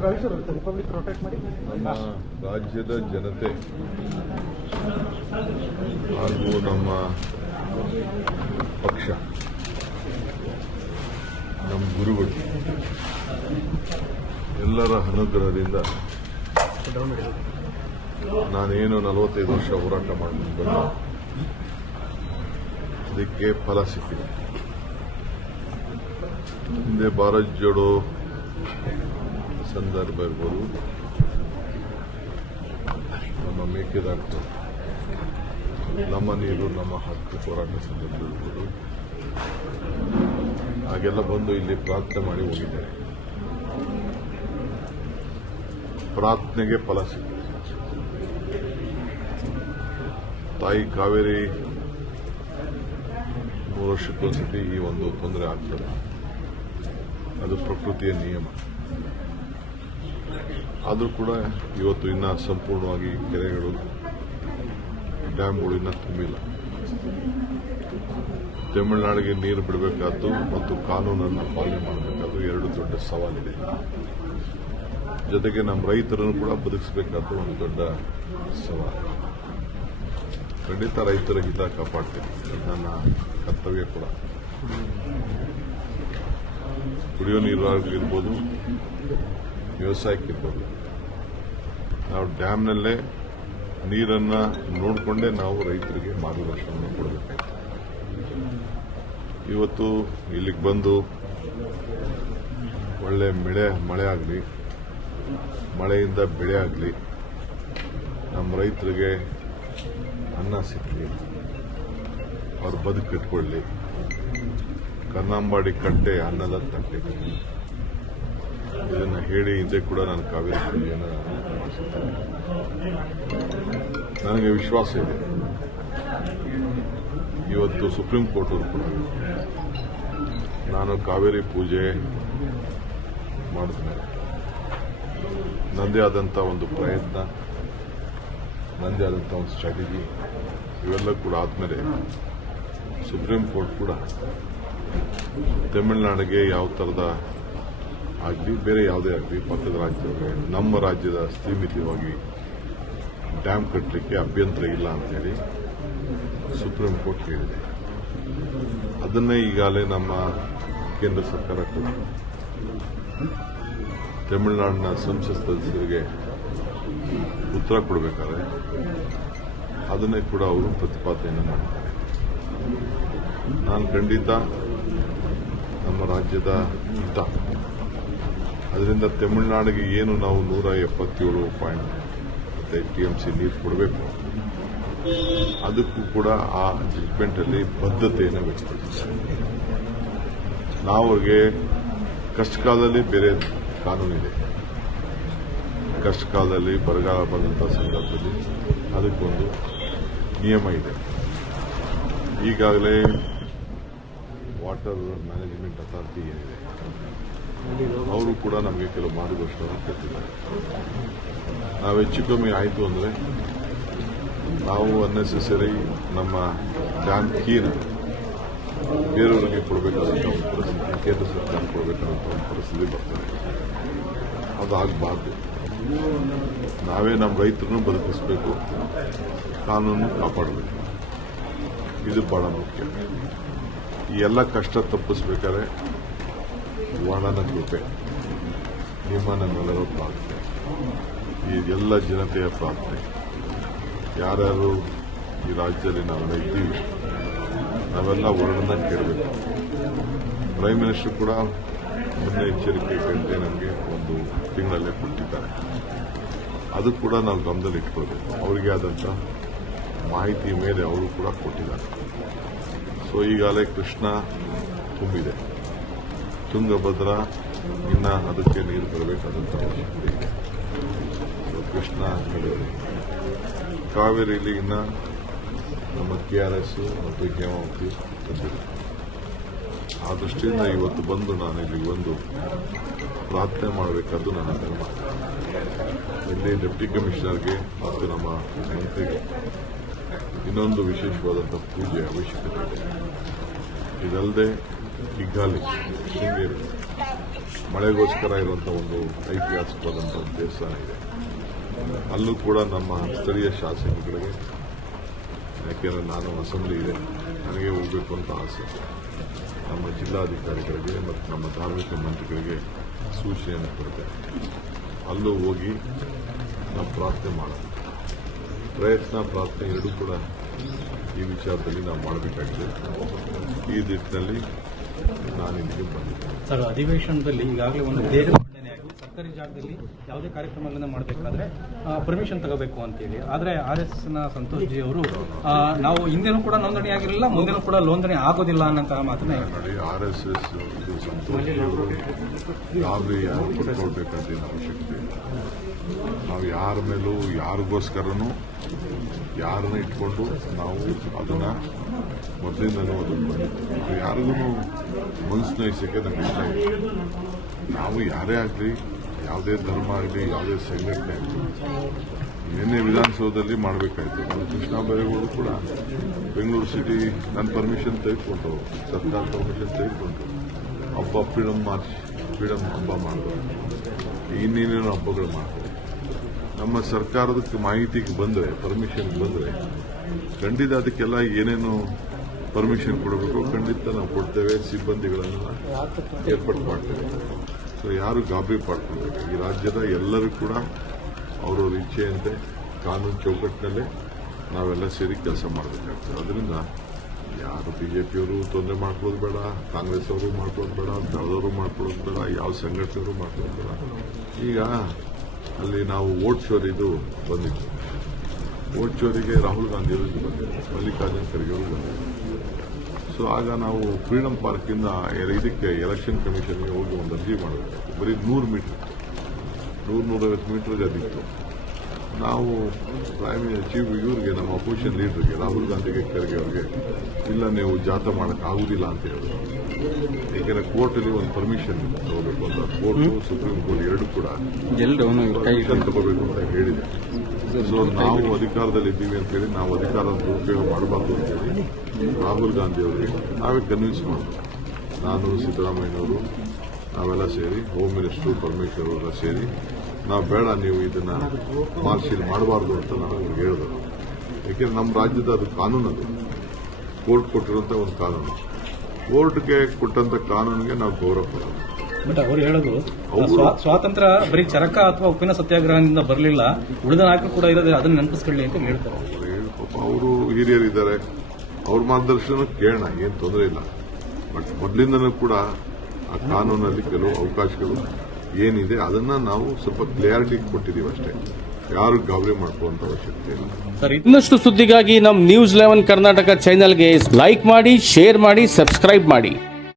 ನಮ್ಮ ರಾಜ್ಯದ ಜನತೆ ಹಾಗೂ ನಮ್ಮ ಪಕ್ಷ, ನಮ್ಮ ಗುರುಗಳು ಎಲ್ಲರ ಅನುಗ್ರಹದಿಂದ ನಾನೇನು 45 ವರ್ಷ ಹೋರಾಟ ಮಾಡಿಕೊಂಡು ಬಂದ ಅದಕ್ಕೆ ಫಲ ಸಿಕ್ಕಿದೆ. ಹಿಂದೆ ಭಾರತ್ ಜೋಡೋ ಸಂದರ್ಭ ಇರ್ಬೋದು, ನಮ್ಮ ಮೇಕೆದಾಟು, ನಮ್ಮ ನೀರು ನಮ್ಮ ಹಕ್ಕು ಹೋರಾಟ ಸಂದರ್ಭ ಇರ್ಬೋದು, ಹಾಗೆಲ್ಲ ಬಂದು ಇಲ್ಲಿ ಪ್ರಾರ್ಥನೆ ಮಾಡಿ ಹೋಗಿದ್ದಾರೆ. ಪ್ರಾರ್ಥನೆಗೆ ಫಲ ಸಿಕ್ಕಿದೆ. ತಾಯಿ ಕಾವೇರಿ 3 ವರ್ಷಕ್ಕೊಂದ್ಸತಿ ಈ ಒಂದು ತೊಂದರೆ ಆಗ್ತದೆ. ಅದು ಪ್ರಕೃತಿಯ ನಿಯಮ. ಆದರೂ ಕೂಡ ಇವತ್ತು ಇನ್ನ ಸಂಪೂರ್ಣವಾಗಿ ಕೆರೆಗಳು, ಡ್ಯಾಮ್ಗಳು ಇನ್ನೂ ತುಂಬಿಲ್ಲ. ತಮಿಳುನಾಡಿಗೆ ನೀರು ಬಿಡಬೇಕಾದ್ದು ಮತ್ತು ಕಾನೂನನ್ನು ಪಾಲನೆ ಮಾಡಬೇಕಾದ್ದು 2 ದೊಡ್ಡ ಸವಾಲಿದೆ. ಜೊತೆಗೆ ನಮ್ಮ ರೈತರನ್ನು ಕೂಡ ಬದುಕಿಸಬೇಕಾದ್ದು ಒಂದು ದೊಡ್ಡ ಸವಾಲು. ಖಂಡಿತ ರೈತರ ಹಿತ ಕಾಪಾಡ್ತೇನೆ, ನನ್ನ ಕರ್ತವ್ಯ ಕೂಡ. ಕುಡಿಯೋ ನೀರಾಗಿರ್ಬೋದು, ವ್ಯವಸಾಯಕ್ಕಿರ್ಬೋದು, ನಾವು ಡ್ಯಾಮ್ನಲ್ಲೇ ನೀರನ್ನು ನೋಡಿಕೊಂಡೇ ನಾವು ರೈತರಿಗೆ ಮಾರ್ಗದರ್ಶನವನ್ನು ಕೊಡಬೇಕಾಯ್ತು. ಇವತ್ತು ಇಲ್ಲಿಗೆ ಬಂದು ಒಳ್ಳೆ ಮಳೆ ಆಗಲಿ, ಮಳೆಯಿಂದ ಬೆಳೆ ಆಗಲಿ, ನಮ್ಮ ರೈತರಿಗೆ ಅನ್ನ ಸಿಕ್ಕಲಿ, ಅವ್ರ ಬದುಕು ಕಟ್ಕೊಳ್ಳಿ, ಕನ್ನಂಬಾಡಿ ಕಟ್ಟೆ ಅನ್ನದ ತಟ್ಟೆ. ಇದನ್ನು ಹೇಳಿ ಹಿಂದೆ ಕೂಡ ನಾನು ಕಾವೇರಿ ಪೂಜೆಯನ್ನು ಮಾಡಿಸುತ್ತೇನೆ. ನನಗೆ ವಿಶ್ವಾಸ ಇದೆ, ಇವತ್ತು ಸುಪ್ರೀಂ ಕೋರ್ಟ್ ಅವರು ಕೂಡ ನಾನು ಕಾವೇರಿ ಪೂಜೆ ಮಾಡಿದ್ಮೇಲೆ ನಂದೇ ಆದಂಥ ಒಂದು ಪ್ರಯತ್ನ, ನಂದೇ ಆದಂಥ ಒಂದು ಸ್ಟ್ರಾಟಜಿ ಇವೆಲ್ಲ ಕೂಡ ಆದಮೇಲೆ ಸುಪ್ರೀಂ ಕೋರ್ಟ್ ಕೂಡ ತಮಿಳುನಾಡಿಗೆ ಯಾವ ಥರದ ಆಗಲಿ, ಬೇರೆ ಯಾವುದೇ ಆಗಲಿ, ಪಕ್ಕದ ರಾಜ್ಯಗಳಿಗೆ ನಮ್ಮ ರಾಜ್ಯದ ಸೀಮಿತವಾಗಿ ಡ್ಯಾಮ್ ಕಟ್ಟಲಿಕ್ಕೆ ಅಭ್ಯಂತರ ಇಲ್ಲ ಅಂತೇಳಿ ಸುಪ್ರೀಂ ಕೋರ್ಟ್ ಹೇಳಿದೆ. ಅದನ್ನೇ ಈಗಾಗಲೇ ನಮ್ಮ ಕೇಂದ್ರ ಸರ್ಕಾರ ಕೂಡ ತಮಿಳುನಾಡಿನ ಸಂಸತ್ ಸದಸ್ಯರಿಗೆ ಉತ್ತರ ಕೊಡಬೇಕಾದ್ರೆ ಅದನ್ನೇ ಕೂಡ ಅವರು ಪ್ರತಿಪಾದನೆಯನ್ನು ಮಾಡಿದ್ದಾರೆ. ನಾನು ಖಂಡಿತ ನಮ್ಮ ರಾಜ್ಯದ ಹಿತ, ಅದರಿಂದ ತಮಿಳುನಾಡಿಗೆ ಏನು ನಾವು 177.5 TMC ನೀರು ಕೊಡಬೇಕು, ಅದಕ್ಕೂ ಕೂಡ ಆ ಜಡ್ಜ್ಮೆಂಟಲ್ಲಿ ಬದ್ಧತೆಯನ್ನು ವ್ಯಕ್ತಪಡಿಸಿದ್ದಾರೆ. ನಾವು ಅವ್ರಿಗೆ ಕಷ್ಟಕಾಲದಲ್ಲಿ ಬೇರೆ ಕಾನೂನಿದೆ, ಕಷ್ಟಕಾಲದಲ್ಲಿ ಬರಗಾಲ ಬಂದಂಥ ಸಂದರ್ಭದಲ್ಲಿ ಅದಕ್ಕೊಂದು ನಿಯಮ ಇದೆ. ಈಗಾಗಲೇ ವಾಟರ್ ಮ್ಯಾನೇಜ್ಮೆಂಟ್ ಅಥಾರಿಟಿ ಏನಿದೆ ಅವರು ಕೂಡ ನಮಗೆ ಕೆಲವು ಮಾರ್ಗದರ್ಶನ ಕೊಟ್ಟಿದ್ದಾರೆ. ನಾವು ಹೆಚ್ಚು ಕಮ್ಮಿ ಆಯಿತು ಅಂದರೆ ನಾವು ಅನ್ನೆಸೆಸರಿ ನಮ್ಮ ಡ್ಯಾಮ್ ಕೀನ ಬೇರೆಯವರಿಗೆ ಕೊಡಬೇಕಾದಂಥ ಒಂದು ಪರಿಸ್ಥಿತಿ, ಕೇಂದ್ರ ಸರ್ಕಾರ ಕೊಡಬೇಕಾದಂಥ ಒಂದು ಪರಿಸ್ಥಿತಿ ಬರ್ತದೆ. ಅದು ಆಗಬಾರ್ದು. ನಾವೇ ನಮ್ಮ ರೈತರನ್ನು ಬದುಕಿಸಬೇಕು, ಕಾನೂನು ಕಾಪಾಡಬೇಕು. ಇದು ಬಹಳ ಮುಖ್ಯ. ಈ ಎಲ್ಲ ಕಷ್ಟ ತಪ್ಪಿಸ್ಬೇಕಾದ್ರೆ ವರ್ಣನ ಕೃಪೆ, ನಿಮ್ಮ ನಮ್ಮೆಲ್ಲರ ಪ್ರಾರ್ಥನೆ, ಈ ಎಲ್ಲ ಜನತೆಯ ಪ್ರಾರ್ಥನೆ. ಯಾರ್ಯಾರು ಈ ರಾಜ್ಯದಲ್ಲಿ ನಾವೆಲ್ಲ ಇದ್ದೀವಿ ನಾವೆಲ್ಲ ವರ್ಣನ ಕೇಳಬೇಕು. ಪ್ರೈಮ್ ಮಿನಿಸ್ಟರ್ ಕೂಡ ಮುನ್ನೆಚ್ಚರಿಕೆ ಗಂಟೆ ನಮಗೆ ಒಂದು ತಿಂಗಳಲ್ಲೇ ಕೊಟ್ಟಿದ್ದಾರೆ. ಅದು ಕೂಡ ನಾವು ಗಮನದಲ್ಲಿ ಇಟ್ಕೊಳ್ಬೇಕು. ಅವರಿಗೆ ಆದಂಥ ಮಾಹಿತಿ ಮೇಲೆ ಅವರು ಕೂಡ ಕೊಟ್ಟಿದ್ದಾರೆ. ಸೊ ಈಗಾಗಲೇ ಕೃಷ್ಣ ತುಂಬಿದೆ, ತುಂಗಭದ್ರಾ ಇನ್ನು ಅದಕ್ಕೆ ನೀರು ಬರಬೇಕಾದಂಥ ಅವಶ್ಯಕತೆ ಇದೆ. ಸೊ ಕೃಷ್ಣ ನಡೆದಿದೆ. ಕಾವೇರಿಯಲ್ಲಿ ಇನ್ನು ನಮ್ಮ KRS ಮತ್ತು ಹೇಮಾವತಿ ತಂದಿದೆ. ಆ ದೃಷ್ಟಿಯಿಂದ ಇವತ್ತು ಬಂದು ನಾನು ಇಲ್ಲಿಗೆ ಬಂದು ಪ್ರಾರ್ಥನೆ ಮಾಡಬೇಕಾದ್ದು ನನ್ನ ಧರ್ಮ. ಇಲ್ಲಿ ಡೆಪ್ಟಿ ಕಮಿಷನರ್ಗೆ ಮತ್ತು ನಮ್ಮ ಮಂತ್ರಿಗೆ ಇನ್ನೊಂದು ವಿಶೇಷವಾದಂಥ ಪೂಜೆ ಅವಶ್ಯಕತೆ ಇದೆ. ಇದಲ್ಲದೆ ಕಿಗ್ಗಾಲಿ ಶೃಂಗೇರಿ ಮಳೆಗೋಸ್ಕರ ಇರುವಂಥ ಒಂದು ಐತಿಹಾಸಿಕವಾದಂಥ ಒಂದು ದೇವಸ್ಥಾನ ಇದೆ. ಅಲ್ಲೂ ಕೂಡ ನಮ್ಮ ಸ್ಥಳೀಯ ಶಾಸಕರಿಗೆ, ಯಾಕೆಂದರೆ ನಾನು ಅಸೆಂಬ್ಲಿ ಇದೆ, ನನಗೆ ಹೋಗಬೇಕು ಅಂತ ಆಸೆ, ನಮ್ಮ ಜಿಲ್ಲಾಧಿಕಾರಿಗಳಿಗೆ ಮತ್ತು ನಮ್ಮ ಧಾರ್ಮಿಕ ಮಂತ್ರಿಗಳಿಗೆ ಸೂಚನೆಯನ್ನು ಕೊಡ್ತೇನೆ. ಅಲ್ಲೂ ಹೋಗಿ ನಾವು ಪ್ರಾರ್ಥನೆ ಮಾಡೋಣ. ಪ್ರಾರ್ಥನೆ ಎರಡೂ ಕೂಡ ಈ ವಿಚಾರದಲ್ಲಿ ನಾವು ಮಾಡಬೇಕಾಗಿದೆ. ಈ ನಿಟ್ಟಿನಲ್ಲಿ ನಾನು ಇಲ್ಲಿಗೆ ಬಂದಿದ್ದೇನೆ. ಸರ್, ಅಧಿವೇಶನದಲ್ಲಿ ಈಗಾಗಲೇ ಒಂದು ಬೇರೆ ಮಂಡನೆಯಾಗಿ ಸರ್ಕಾರಿ ಜಾಗದಲ್ಲಿ ಯಾವುದೇ ಕಾರ್ಯಕ್ರಮಗಳನ್ನು ಮಾಡಬೇಕಾದ್ರೆ ಪರ್ಮಿಷನ್ ತಗೋಬೇಕು ಅಂತೇಳಿ, ಆದರೆ RSSನ ಸಂತೋಷ್ ಜಿ ಅವರು ನಾವು ಹಿಂದೆನೂ ಕೂಡ ನೋಂದಣಿ ಆಗಿರಲಿಲ್ಲ, ಮುಂದೆನೂ ಕೂಡ ನೋಂದಣಿ ಆಗೋದಿಲ್ಲ ಅನ್ನೋಂತಹ ಮಾತನ್ನ ನೋಡಿ. RSS ಇದು ಸಂತೋಷ್ ಜಿ ಅವರು ಯಾವುದೇ ಯಾರು ಕೊಟ್ಕೊಳ್ಬೇಕಂತ ಅವಶ್ಯಕತೆ ಇಲ್ಲ. ನಾವು ಯಾರ ಮೇಲೂ ಯಾರಿಗೋಸ್ಕರನೂ ಯಾರನ್ನ ಇಟ್ಕೊಂಡು ನಾವು ಅದನ್ನ ಮೊದಲಿಂದನೂ ಅದನ್ನು ಬಂದಿದ್ದೀವಿ. ನಾವು ಯಾರಿಗೂ ಮನಸ್ಸು ನೋಯಿಸೋಕ್ಕೆ ನಮ್ಗೆ ಇಷ್ಟ ಇಲ್ಲ. ನಾವು ಯಾರೇ ಆಗಲಿ, ಯಾವುದೇ ಧರ್ಮ ಆಗಲಿ, ಯಾವುದೇ ಸಂಘಟನೆ ಆಗಲಿ, ನಿನ್ನೆ ವಿಧಾನಸೌಧದಲ್ಲಿ ಮಾಡಬೇಕಾಯ್ತು. ನಾನು ಕೃಷ್ಣ ಬೈರೇಗೌಡರು ಕೂಡ ಬೆಂಗಳೂರು ಸಿಟಿ ನನ್ನ ಪರ್ಮಿಷನ್ ತೆಗೆದುಕೊಂಡು, ಸರ್ಕಾರ ಪರ್ಮಿಷನ್ ತೆಗೆದುಕೊಂಡು ಹಬ್ಬ ಫ್ರೀಡಮ್ ಹಬ್ಬ ಮಾಡಿದ್ರು. ಇನ್ನೇನೇನೋ ಹಬ್ಬಗಳು ಮಾಡ್ತಾರೆ. ನಮ್ಮ ಸರ್ಕಾರದಕ್ಕೆ ಮಾಹಿತಿಗೆ ಬಂದರೆ, ಪರ್ಮಿಷನ್ ಬಂದರೆ ಖಂಡಿತ ಅದಕ್ಕೆಲ್ಲ ಏನೇನು ಪರ್ಮಿಷನ್ ಕೊಡಬೇಕು ಖಂಡಿತ ನಾವು ಕೊಡ್ತೇವೆ. ಸಿಬ್ಬಂದಿಗಳನ್ನು ಏರ್ಪಾಡು ಮಾಡ್ತೇವೆ. ಸೊ ಯಾರು ಗಾಬರಿ ಪಡ್ಕೊಳ್ಬೇಕು. ಈ ರಾಜ್ಯದ ಎಲ್ಲರೂ ಕೂಡ ಅವರವ್ರ ಇಚ್ಛೆಯಂತೆ ಕಾನೂನು ಚೌಕಟ್ಟಿನಲ್ಲೇ ನಾವೆಲ್ಲ ಸೇರಿ ಕೆಲಸ ಮಾಡಬೇಕಾಗ್ತದೆ. ಅದರಿಂದ ಯಾರು ಬಿಜೆಪಿಯವರು ತೊಂದರೆ ಮಾಡ್ಕೊಳ್ಳೋದು ಬೇಡ, ಕಾಂಗ್ರೆಸ್ ಅವರು ಮಾಡ್ಕೊಳ್ಳೋದು ಬೇಡ, ದಳದವರು ಮಾಡ್ಕೊಳ್ಳೋದು ಬೇಡ, ಯಾವ ಸಂಘಟನೆಯವರು ಮಾಡ್ಕೊಳ್ಳೋದು ಬೇಡ. ಈಗ ಅಲ್ಲಿ ನಾವು ವೋಟ್ ಚೋರಿದು ಬಂದಿತ್ತು. ವೋಟ್ ಚೋರಿಗೆ ರಾಹುಲ್ ಗಾಂಧಿ ಅವರು ಬಂದಿದ್ರು, ಮಲ್ಲಿಕಾರ್ಜುನ್ ಖರ್ಗೆ ಅವರು ಬಂದಿದ್ರು. ಸೊ ಆಗ ನಾವು ಫ್ರೀಡಂ ಪಾರ್ಕಿಂದ ಇದಕ್ಕೆ ಎಲೆಕ್ಷನ್ ಕಮಿಷನ್ಗೆ ಹೋಗಿ ಒಂದು ಅರ್ಜಿ ಮಾಡಬೇಕು. ಬರೀ 100 ಮೀಟರ್, 100-150 ಮೀಟರ್ ಅದಿತ್ತು. ನಾವು ಚೀಫ್ ಇವ್ರಿಗೆ, ನಮ್ಮ ಅಪೋಸಿಷನ್ ಲೀಡರ್ಗೆ, ರಾಹುಲ್ ಗಾಂಧಿಗೆ, ಖರ್ಗೆ ಅವ್ರಿಗೆ, ಇಲ್ಲ ನೀವು ಜಾಥಾ ಮಾಡಕ್ಕೆ ಆಗುದಿಲ್ಲ ಅಂತ ಹೇಳಿದ್ರು. ಏಕೆಂದರೆ ಕೋರ್ಟಲ್ಲಿ ಒಂದು ಪರ್ಮಿಷನ್ ತಗೋಬೇಕು ಅಂತ, ಕೋರ್ಟು ಸುಪ್ರೀಂ ಕೋರ್ಟ್ ಎರಡು ಕೂಡ ಪರ್ಮಿಷನ್ ತಗೋಬೇಕು ಅಂತ ಹೇಳಿದೆ. ಸೊ ನಾವು ಅಧಿಕಾರದಲ್ಲಿದ್ದೀವಿ ಅಂತ ಹೇಳಿ ನಾವು ಅಧಿಕಾರದ ದುರುಪಯೋಗ ಮಾಡಬಾರ್ದು ಅಂತ ಹೇಳಿ ರಾಹುಲ್ ಗಾಂಧಿ ಅವರಿಗೆ ನಾವೇ ಕನ್ವಿನ್ಸ್ ಮಾಡಿದ್ವಿ. ನಾನು, ಸಿದ್ದರಾಮಯ್ಯನವರು, ನಾವೆಲ್ಲ ಸೇರಿ, ಹೋಮ್ ಮಿನಿಸ್ಟರ್ ಪರಮೇಶ್ವರ್ ಅವರೆಲ್ಲ ಸೇರಿ, ನಾವು ಬೇಡ, ನೀವು ಇದನ್ನ ಮಾರ್ಷಲ್ ಮಾಡಬಾರ್ದು ಅಂತ ನಾವು ಅವ್ರಿಗೆ ಹೇಳಿದ್ರು. ಯಾಕೆಂದ್ರೆ ನಮ್ಮ ರಾಜ್ಯದ ಅದು ಕಾನೂನು, ಅದು ಕೋರ್ಟ್ ಕೊಟ್ಟಿರುವಂತ ಒಂದು ಕಾನೂನು. ಕೋರ್ಟ್ಗೆ ಕೊಟ್ಟಂತ ಕಾನೂನಿಗೆ ನಾವು ಗೌರವ ಕೊಡೋದು. ಬಟ್ ಅವರು ಹೇಳೋದು ಸ್ವಾತಂತ್ರ್ಯ ಬರೀ ಚರಕ ಅಥವಾ ಉಪ್ಪಿನ ಸತ್ಯಾಗ್ರಹದಿಂದ ಬರಲಿಲ್ಲ, ಉಳಿದ ನಾಯಕರು ಕೂಡ ಇರೋದೇ, ಅದನ್ನ ನೆನಪಿಸ್ಕೊಳ್ಳಿ ಅಂತ ಹೇಳ್ತಾರೆ. ಪಾಪ ಅವರು ಹಿರಿಯರಿದ್ದಾರೆ, ಅವ್ರ ಮಾರ್ಗದರ್ಶನ ಕೇಳೋಣ, ಏನು ತೊಂದರೆ ಇಲ್ಲ. ಬಟ್ ಮೊದಲಿಂದನೂ ಕೂಡ ಆ ಕಾನೂನಲ್ಲಿ ಕೆಲವು ಅವಕಾಶಗಳು ಏನಿದೆ ಅದನ್ನ ನಾವು ಸ್ವಲ್ಪ ಕ್ಲಿಯಾರಿಟಿ ಕೊಟ್ಟಿದ್ದೀವಿ ಅಷ್ಟೇ. ಯಾರು ಗಾಬರಿ ಮಾಡ್ಕೊಳ್ಳುವಂತ ಅವಶ್ಯಕತೆ ಇಲ್ಲ. ಸರ್, ಇನ್ನಷ್ಟು ಸುದ್ದಿಗಾಗಿ ನಮ್ಮ News 11 ಕರ್ನಾಟಕ ಚಾನೆಲ್ಗೆ ಲೈಕ್ ಮಾಡಿ, ಶೇರ್ ಮಾಡಿ, ಸಬ್ಸ್ಕ್ರೈಬ್ ಮಾಡಿ.